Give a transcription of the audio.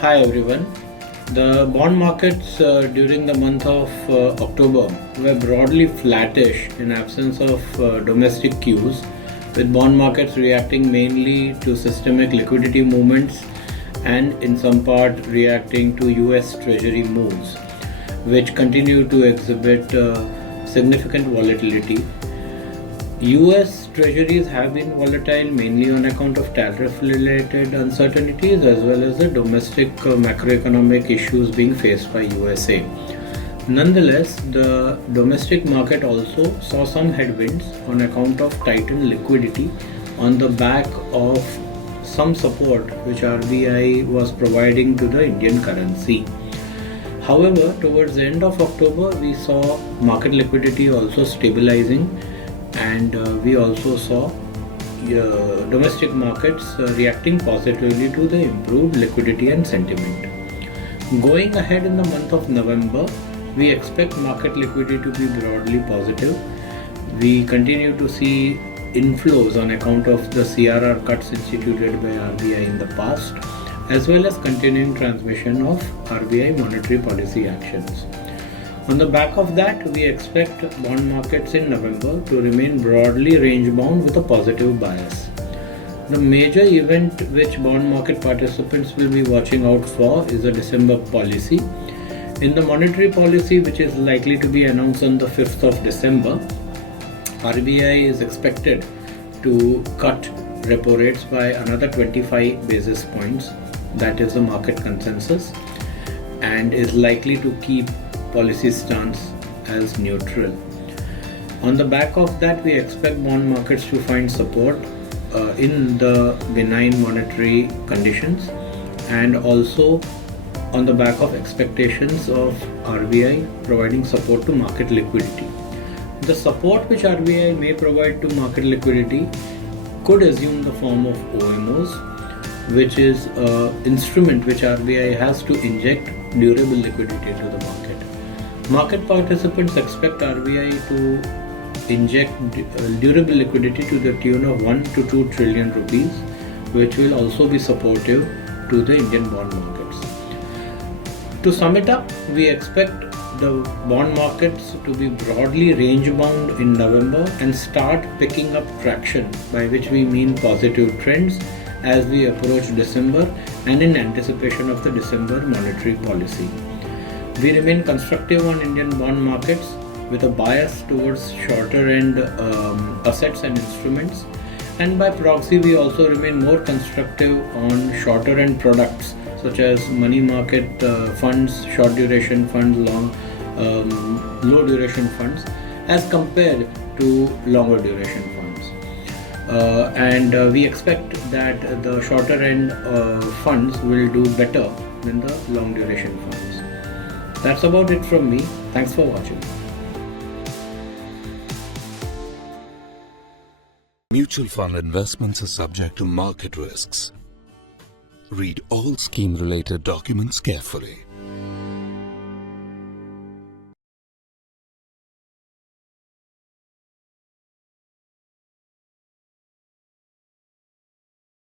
Hi everyone. The bond markets during the month of October were broadly flattish in absence of domestic cues, with bond markets reacting mainly to systemic liquidity movements and in some part reacting to US Treasury moves, which continue to exhibit significant volatility. US treasuries have been volatile mainly on account of tariff related uncertainties as well as the domestic macroeconomic issues being faced by USA. Nonetheless, the domestic market also saw some headwinds on account of tightened liquidity on the back of some support which RBI was providing to the Indian currency. However, towards the end of October, we saw market liquidity also stabilizing, and we also saw domestic markets reacting positively to the improved liquidity and sentiment. Going ahead in the month of November, we expect market liquidity to be broadly positive. We continue to see inflows on account of the CRR cuts instituted by RBI in the past, as well as continuing transmission of RBI monetary policy actions. On the back of that, we expect bond markets in November to remain broadly range bound with a positive bias. The major event which bond market participants will be watching out for is the December policy. In the monetary policy, which is likely to be announced on the 5th of December, RBI is expected to cut repo rates by another 25 basis points. That is the market consensus, and is likely to keep policy stance as neutral. On the back of that, we expect bond markets to find support in the benign monetary conditions, and also on the back of expectations of RBI providing support to market liquidity. The support which RBI may provide to market liquidity could assume the form of OMOs, which is an instrument which RBI has to inject durable liquidity to the market. Market participants expect RBI to inject durable liquidity to the tune of 1 to 2 trillion rupees, which will also be supportive to the Indian bond markets. To sum it up, we expect the bond markets to be broadly range bound in November and start picking up traction, by which we mean positive trends as we approach December and in anticipation of the December monetary policy. We remain constructive on Indian bond markets with a bias towards shorter end assets and instruments, and by proxy we also remain more constructive on shorter end products such as money market funds, short duration funds, low duration funds as compared to longer duration funds. And we expect that the shorter end funds will do better than the long duration funds. That's about it from me. Thanks for watching. Mutual fund investments are subject to market risks. Read all scheme-related documents carefully.